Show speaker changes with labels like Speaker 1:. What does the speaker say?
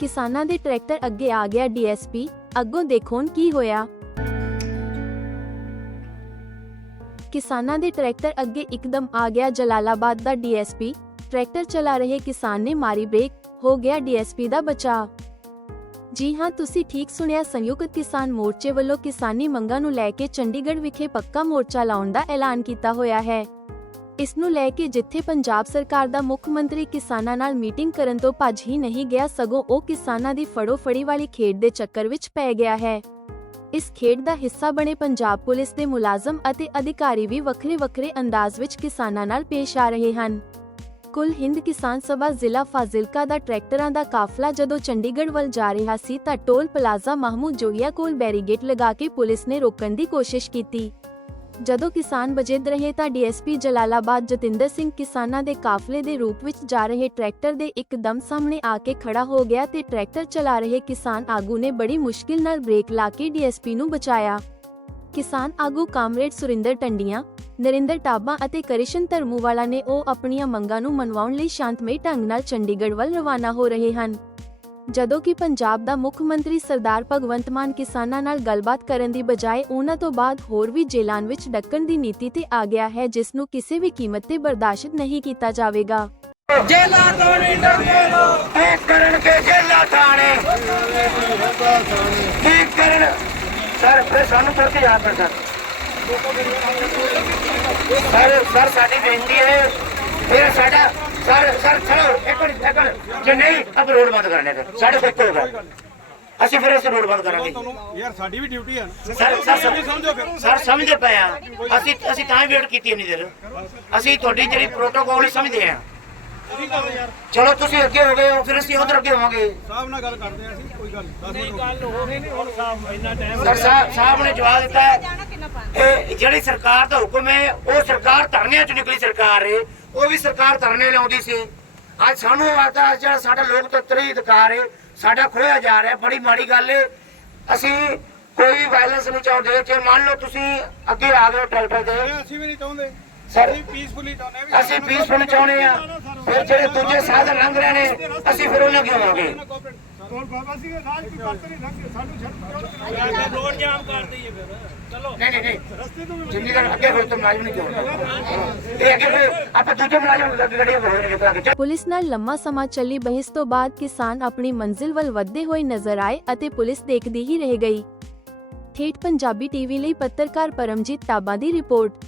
Speaker 1: ਕਿਸਾਨਾਂ ਦੇ ਟਰੈਕਟਰ ਅੱਗੇ ਆ ਗਿਆ ਡੀਐਸਪੀ। ਅੱਗੋਂ ਦੇਖੋਨ ਕੀ ਹੋਇਆ। ਕਿਸਾਨਾਂ ਦੇ ਟਰੈਕਟਰ ਅੱਗੇ ਇੱਕਦਮ ਆ ਗਿਆ ਜਲਾਲਾਬਾਦ ਦਾ ਡੀਐਸਪੀ। ਟਰੈਕਟਰ ਚਲਾ ਰਹੇ ਕਿਸਾਨ ਨੇ ਮਾਰੀ ਬ੍ਰੇਕ, ਹੋ ਗਿਆ ਡੀਐਸਪੀ ਦਾ ਬਚਾਅ। ਜੀ ਹਾਂ, ਤੁਸੀਂ ਠੀਕ ਸੁਣਿਆ, ਸੰਯੁਕਤ ਕਿਸਾਨ ਮੋਰਚੇ ਵੱਲੋਂ ਕਿਸਾਨੀ ਮੰਗਾਂ ਨੂੰ ਲੈ ਕੇ ਚੰਡੀਗੜ੍ਹ ਵਿਖੇ ਪੱਕਾ ਮੋਰਚਾ ਲਾਉਣ ਦਾ ਐਲਾਨ ਕੀਤਾ ਹੋਇਆ ਹੈ। ਇਸ ਨੂੰ ਲੈ ਕੇ ਜਿੱਥੇ ਪੰਜਾਬ ਸਰਕਾਰ ਦਾ ਮੁੱਖ ਮੰਤਰੀ ਕਿਸਾਨਾਂ ਨਾਲ ਮੀਟਿੰਗ ਕਰਨ ਤੋਂ ਭੱਜ ਹੀ ਨਹੀਂ ਗਿਆ, ਸਗੋਂ ਉਹ ਕਿਸਾਨਾਂ ਦੀ ਫੜੋ ਫੜੀ ਵਾਲੀ ਖੇਡ ਦੇ ਚੱਕਰ ਵਿੱਚ ਪੈ ਗਿਆ ਹੈ। ਇਸ ਖੇਡ ਦਾ ਹਿੱਸਾ ਬਣੇ ਪੰਜਾਬ ਪੁਲਿਸ ਦੇ ਮੁਲਾਜ਼ਮ ਅਤੇ ਅਧਿਕਾਰੀ ਵੀ ਵੱਖਰੇ ਵੱਖਰੇ ਅੰਦਾਜ਼ ਵਿੱਚ ਕਿਸਾਨਾਂ ਨਾਲ ਪੇਸ਼ ਆ ਰਹੇ ਹਨ। ਕੁੱਲ ਹਿੰਦ ਕਿਸਾਨ ਸਭਾ ਜ਼ਿਲ੍ਹਾ ਫਾਜ਼ਿਲਕਾ ਦਾ ਟਰੈਕਟਰਾਂ ਦਾ ਕਾਫਲਾ ਜਦੋਂ ਚੰਡੀਗੜ੍ਹ ਵੱਲ ਜਾ ਰਿਹਾ ਸੀ ਤਾਂ ਟੋਲ ਪਲਾਜ਼ਾ ਮਹਮੂਦ ਜੋਗੀਆ ਕੋਲ ਬੈਰੀਗੇਟ ਲਗਾ ਕੇ ਪੁਲਿਸ ਨੇ ਰੋਕਣ ਦੀ ਕੋਸ਼ਿਸ਼ ਕੀਤੀ। ਜਦੋਂ ਕਿਸਾਨ ਬਜਿੱਦ ਰਹੇ ਤਾਂ ਡੀਐਸਪੀ ਜਲਾਲਾਬਾਦ ਜਤਿੰਦਰ ਸਿੰਘ ਕਿਸਾਨਾਂ ਦੇ ਕਾਫਲੇ ਦੇ ਰੂਪ ਵਿੱਚ ਜਾ ਰਹੇ ਟਰੈਕਟਰ ਦੇ ਇੱਕਦਮ ਸਾਹਮਣੇ ਆ ਕੇ ਖੜਾ ਹੋ ਗਿਆ ਤੇ ਟਰੈਕਟਰ ਚਲਾ ਰਹੇ ਕਿਸਾਨ ਆਗੂ ਨੇ ਬੜੀ ਮੁਸ਼ਕਿਲ ਨਾਲ ਬ੍ਰੇਕ ਲਾ ਕੇ ਡੀਐਸਪੀ ਨੂੰ ਬਚਾਇਆ। ਕਿਸਾਨ ਆਗੂ ਕਾਮਰੇਡ ਸੁਰਿੰਦਰ ਟੰਡੀਆਂ, ਨਰਿੰਦਰ ਟਾਬਾ ਅਤੇ ਕਰਿਸ਼ਨ ਧਰਮੂਵਾਲਾ ਨੇ ਉਹ ਆਪਣੀਆਂ ਮੰਗਾਂ ਨੂੰ ਮਨਵਾਉਣ ਲਈ ਸ਼ਾਂਤਮਈ ਢੰਗ ਨਾਲ ਚੰਡੀਗੜ੍ਹ ਵੱਲ ਰਵਾਨਾ ਹੋ ਰਹੇ ਹਨ। ਜਦੋਂ ਕਿ ਪੰਜਾਬ ਦਾ ਮੁੱਖ ਮੰਤਰੀ ਸਰਦਾਰ ਭਗਵੰਤ ਮਾਨ ਕਿਸਾਨਾਂ ਨਾਲ ਗੱਲਬਾਤ ਕਰਨ ਦੀ ਬਜਾਏ ਉਹਨਾਂ ਤੋਂ ਬਾਅਦ ਹੋਰ ਵੀ ਜੇਲਾਨ ਵਿੱਚ ਡੱਕਣ ਦੀ ਨੀਤੀ ਤੇ ਆ ਗਿਆ ਹੈ, ਜਿਸ ਨੂੰ ਕਿਸੇ ਵੀ ਕੀਮਤ ਤੇ ਬਰਦਾਸ਼ਤ ਨਹੀਂ ਕੀਤਾ ਜਾਵੇਗਾ।
Speaker 2: ਜੇਲਾ ਤੋਂ ਨਹੀਂ ਡਰਦੇ ਲੋਕ। ਕੀ ਕਰਨਗੇ ਜੇਲਾ ਥਾਣੇ। ਕੀ ਕਰਨ। ਸਰ, ਫਿਰ ਸਾਨੂੰ ਤੁਰ ਕੇ ਯਾਦ ਸਰ? ਸਰ ਸਰ, ਸਾਡੀ ਬੇਨਤੀ ਹੈ। ਫਿਰ ਸਾਡਾ ਸਰ ਸਰ ਚਲੋ ਇੱਕ ਮਿੰਟ ਇੱਕ ਮਿੰਟ। ਜੇ ਨਹੀਂ ਅਬ ਰੋਡ ਬੰਦ ਕਰਨੇ ਫਿਰ। ਸਾਡੇ ਕੋਲ ਹੋਗਾ ਅਸੀਂ ਫਿਰ ਇਸ ਰੋਡ ਬੰਦ ਕਰਾਂਗੇ
Speaker 3: ਯਾਰ ਸਾਡੀ ਵੀ ਡਿਊਟੀ ਆ।
Speaker 2: ਸਰ ਸਰ
Speaker 3: ਨਹੀਂ ਸਮਝੋ ਫਿਰ।
Speaker 2: ਸਰ ਸਮਝਦੇ ਪਏ ਆ। ਅਸੀਂ ਅਸੀਂ ਤਾਂ ਹੀ ਵੇਟ ਕੀਤੀ ਇੰਨੀ ਦੇਰ। ਅਸੀਂ ਤੁਹਾਡੀ ਜਿਹੜੀ ਪ੍ਰੋਟੋਕੋਲ ਹੀ ਸਮਝਦੇ ਆ। ਚਲੋ ਤੁਸੀਂ ਅੱਗੇ ਹੋ ਗਏ ਹੋ ਫਿਰ ਅਸੀਂ ਉਧਰ ਅੱਗੇ ਹੋਵਾਂਗੇ।
Speaker 3: ਸਾਹਿਬ ਨਾਲ ਗੱਲ ਕਰਦੇ ਆ ਅਸੀਂ ਕੋਈ ਗੱਲ ਨਹੀਂ। 10 ਮਿੰਟ
Speaker 2: ਸਰ ਸਾਹਿਬ ਸਾਹਿਬ ਨੇ ਜਵਾਬ ਦਿੱਤਾ। ਜਿਹੜੀ ਸਰਕਾਰ ਦਾ ਹੁਕਮ ਹੈ ਉਹ ਸਰਕਾਰ ਧਰਨਿਆਂ ਚ ਨਿਕਲੀ ਸਰਕਾਰ ਹੈ ਉਹ ਵੀ ਸਰਕਾਰ ਧਰਨੇ ਲਾਉਂਦੀ ਸੀ। ਅੱਜ ਸਾਨੂੰ ਆਦਾ ਜਿਹੜਾ ਸਾਡਾ ਲੋਕਤੰਤਰੀ ਅਧਿਕਾਰ ਹੈ ਸਾਡਾ ਖੋਇਆ ਜਾ ਰਿਹਾ ਬੜੀ ਮਾੜੀ ਗੱਲ ਹੈ। ਅਸੀਂ ਕੋਈ ਵਾਇਲੈਂਸ ਨਹੀਂ ਚਾਹੁੰਦੇ। ਜੇ ਮੰਨ ਲਓ ਤੁਸੀਂ ਅੱਗੇ ਆ ਗਏ ਟਰੈਕਟਰ ਦੇ।
Speaker 3: ਅਸੀਂ ਵੀ ਨਹੀਂ ਚਾਹੁੰਦੇ।
Speaker 2: ਸਰ
Speaker 3: ਅਸੀਂ ਪੀਸਫੁਲੀ ਚਾਹੁੰਦੇ ਆ
Speaker 2: ਅਸੀਂ ਪੀਸਫੁਲ ਚਾਹੁੰਦੇ ਆ ਫਿਰ ਜਿਹੜੇ ਦੂਜੇ ਸਾਧਨ ਲੰਘ ਰਹੇ ਨੇ ਅਸੀਂ ਫਿਰ ਉਹਨਾਂ ਕਿਉਂ ਹੋਵਾਂਗੇ
Speaker 3: ਕੋਲ ਬਾਬਾ ਸੀ ਰਾਜ ਕੋਈ ਕਰਤ ਨਹੀਂ ਲੰਘ ਸਾਨੂੰ ਛੱਡ ਰੋਡ ਜਾਮ ਕਰ ਦਈਏ ਫਿਰ। ਚਲੋ।
Speaker 2: ਨਹੀਂ ਨਹੀਂ ਨਹੀਂ।
Speaker 3: ਰਸਤੇ ਤੋਂ ਵੀ
Speaker 2: ਜਿੰਨੀ ਗੱਲ ਅੱਗੇ ਹੋਈ ਤਾਂ ਮੁਲਾਜ਼ਮ ਨਹੀਂ ਕਿਉਂ ਇਹ ਅੱਗੇ ਫਿਰ ਆਪਾਂ ਦੂਜੇ ਮੁਲਾਜ਼ਮ ਗੱਡੀਆਂ ਅੱਗੇ
Speaker 1: ਪੁਲਿਸ ਨਾਲ ਲੰਮਾ ਸਮਾਂ ਚੱਲੀ ਬਹਿਸ ਤੋਂ ਬਾਅਦ ਕਿਸਾਨ ਆਪਣੀ ਮੰਜ਼ਿਲ ਵੱਲ ਵਧਦੇ ਹੋਏ ਨਜ਼ਰ ਆਏ ਅਤੇ ਪੁਲਿਸ ਦੇਖਦੀ ਹੀ ਰਹਿ ਗਈ। ਠੇਠ ਪੰਜਾਬੀ ਟੀਵੀ ਲਈ ਪੱਤਰਕਾਰ ਪਰਮਜੀਤ ਤਾਬਾ ਦੀ ਰਿਪੋਰਟ।